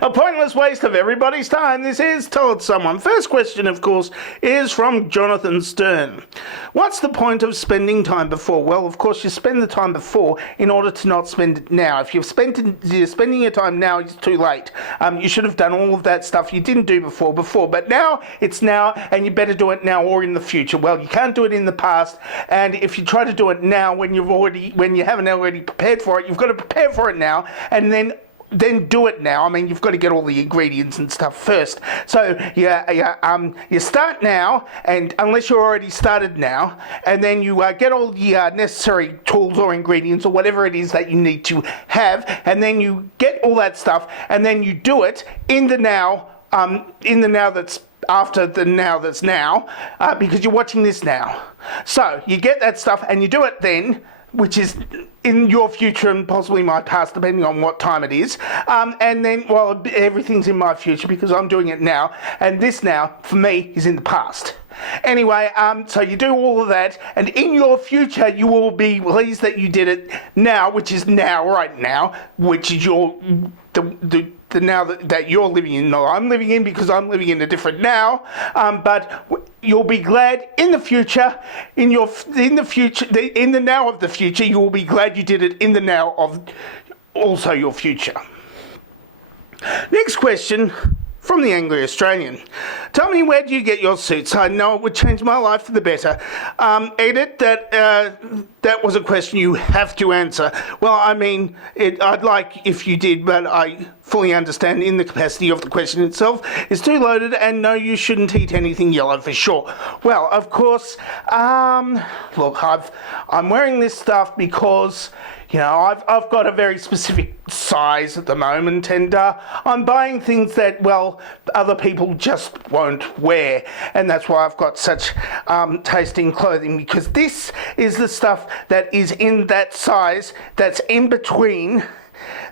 A pointless waste of everybody's time. This is Told Someone. First question, of course, is from Jonathan Stern. What's the point of spending time before? Well, of course, you spend the time before in order to not spend it now. If you're spending your time now, it's too late. You should have done all of that stuff you didn't do before. But now, it's now, and you better do it now or in the future. Well, you can't do it in the past, and if you try to do it now when you haven't already prepared for it, you've got to prepare for it now, and then do it now. I mean, you've got to get all the ingredients and stuff first. So you start now, and unless you're already started now, and then you get all the necessary tools or ingredients or whatever it is that you need to have, and then you get all that stuff, and then you do it in the now that's after the now that's now, because you're watching this now. So you get that stuff and you do it then, which is in your future and possibly my past, depending on what time it is. And then, well, everything's in my future because I'm doing it now. And this now, for me, is in the past. Anyway, so you do all of that, and in your future, you will be pleased that you did it now, which is now, right now, which is the now that you're living in. No, I'm living in because I'm living in a different now. But you'll be glad in the future, in the now of the future, you will be glad you did it in the now of also your future. Next question from the Anglo-Australian. Tell me, where do you get your suits? I know it would change my life for the better. Edit, that was a question you have to answer. Well, I mean, I'd like if you did, but I fully understand in the capacity of the question itself. It's too loaded, and no, you shouldn't eat anything yellow for sure. Well, of course, look, I'm wearing this stuff because, you know, I've got a very specific size at the moment, and I'm buying things that, well, other people just won't wear, and that's why I've got such taste in clothing, because this is the stuff that is in that size that's in between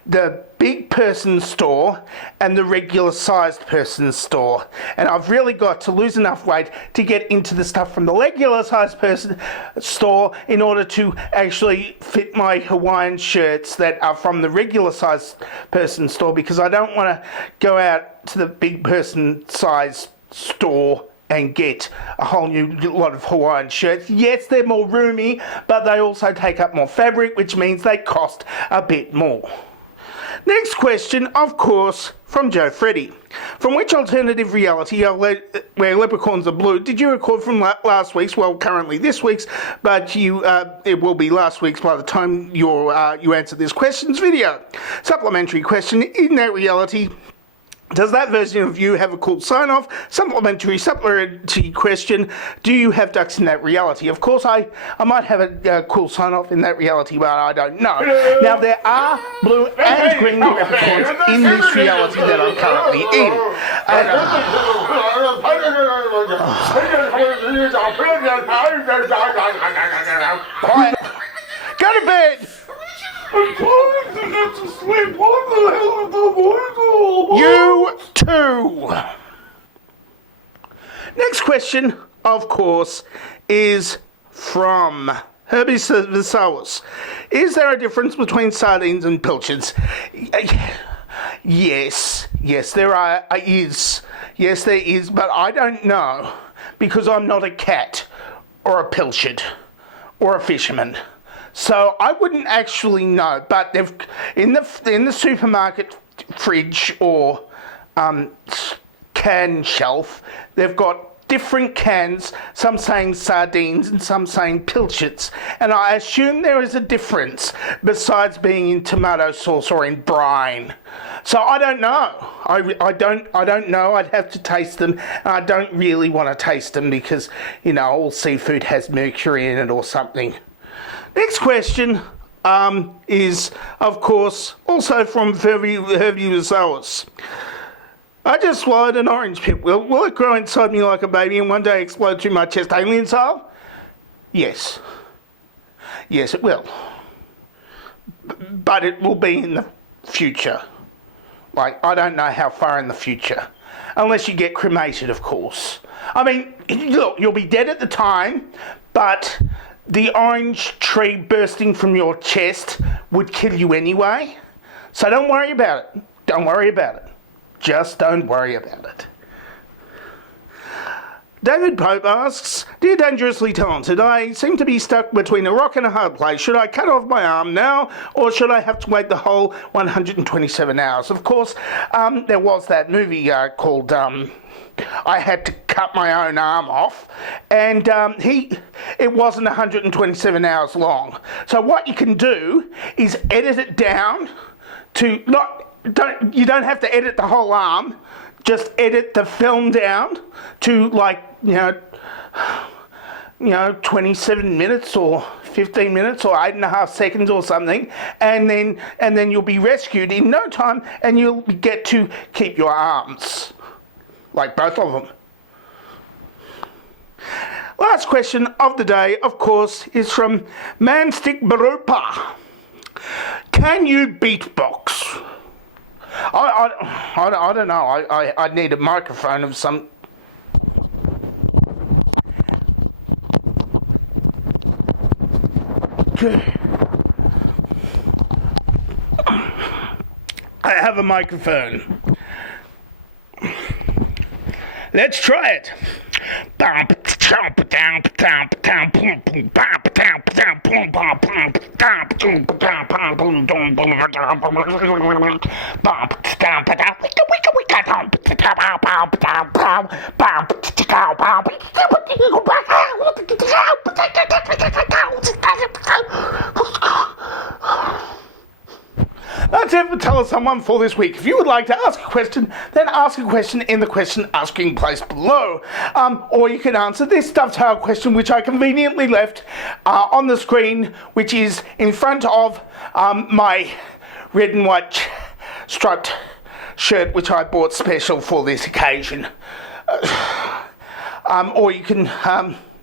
the big person store and the regular sized person store. And I've really got to lose enough weight to get into the stuff from the regular sized person store in order to actually fit my Hawaiian shirts that are from the regular sized person store, because I don't want to go out to the big person size store and get a whole new lot of Hawaiian shirts. Yes, they're more roomy, but they also take up more fabric, which means they cost a bit more. Next question, of course, from Joe Freddy. From which alternative reality where leprechauns are blue did you record from last week's? Well, currently this week's, but it will be last week's by the time you answer this question's video. Supplementary question, in that reality, does that version of you have a cool sign-off? Supplementary question, do you have ducks in that reality? Of course, I might have a cool sign-off in that reality, but I don't know. Now, there are blue and green leprechauns in this reality that I'm currently in. Quiet. Go to bed! I'm trying to get to sleep. What the hell is the voice? You too. Next question, of course, is from Herbie Visalis. Is there a difference between sardines and pilchards? Yes, there is. Yes, there is, but I don't know, because I'm not a cat or a pilchard or a fisherman. So I wouldn't actually know, but they've in the supermarket fridge or can shelf, they've got different cans, some saying sardines and some saying pilchards, and I assume there is a difference besides being in tomato sauce or in brine. So I don't know. I don't know. I'd have to taste them, and I don't really want to taste them because, you know, all seafood has mercury in it or something. Next question is, of course, also from Herbie Visalis. I just swallowed an orange pip. Will it grow inside me like a baby and one day explode through my chest alien style? Yes. Yes, it will. But it will be in the future. Like, I don't know how far in the future. Unless you get cremated, of course. I mean, look, you'll be dead at the time, but the orange tree bursting from your chest would kill you anyway. So don't worry about it. Don't worry about it. Just don't worry about it. David Pope asks, Dear Dangerously Talented, I seem to be stuck between a rock and a hard place. Should I cut off my arm now, or should I have to wait the whole 127 hours? Of course, there was that movie called I Had to Cut My Own Arm Off, and it wasn't 127 hours long. So what you can do is edit it down to you don't have to edit the whole arm. Just edit the film down to 27 minutes or 15 minutes or 8.5 seconds or something, and then you'll be rescued in no time, and you'll get to keep your arms, like both of them. Last question of the day, of course, is from Manstick Barupa. Can you beatbox? I don't know. I need a microphone of some. I have a microphone. Let's try it. That's it for Tell Us Someone for this week. If you would like to ask a question, then ask a question in the question asking place below. Or you can answer this dovetail question, which I conveniently left on the screen, which is in front of my red and white striped shirt, which I bought special for this occasion. Or you can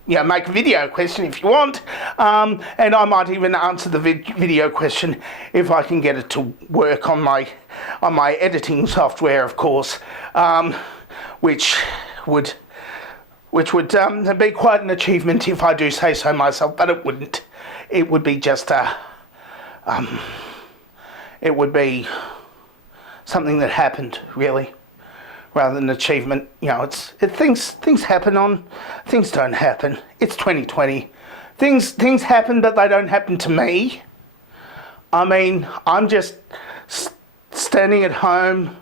make a video question if you want, and I might even answer the video question if I can get it to work on my editing software, of course, which would be quite an achievement if I do say so myself, but it wouldn't. It would be just it would be something that happened, really, rather than achievement. Things happen things don't happen. It's 2020. Things happen, but they don't happen to me. I mean, I'm just standing at home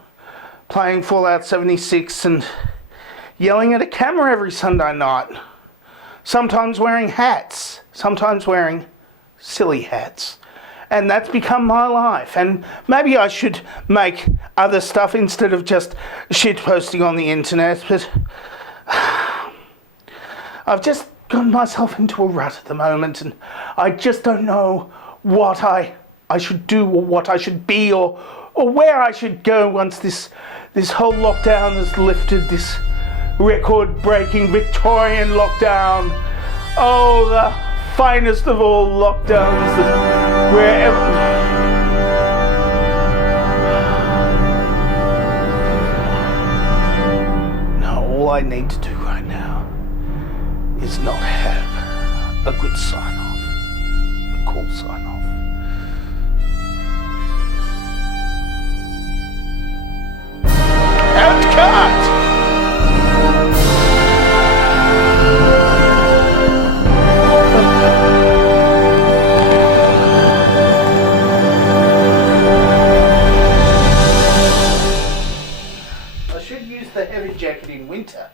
playing Fallout 76 and yelling at a camera every Sunday night. Sometimes wearing hats, sometimes wearing silly hats. And that's become my life. And maybe I should make other stuff instead of just shit posting on the internet, but I've just gotten myself into a rut at the moment, and I just don't know what I should do, or what I should be, or where I should go once this whole lockdown is lifted, this record-breaking Victorian lockdown. Oh, the finest of all lockdowns, Now, all I need to do right now is not have a good sign-off, a cool sign-off. And cut! I should use the heavy jacket in winter.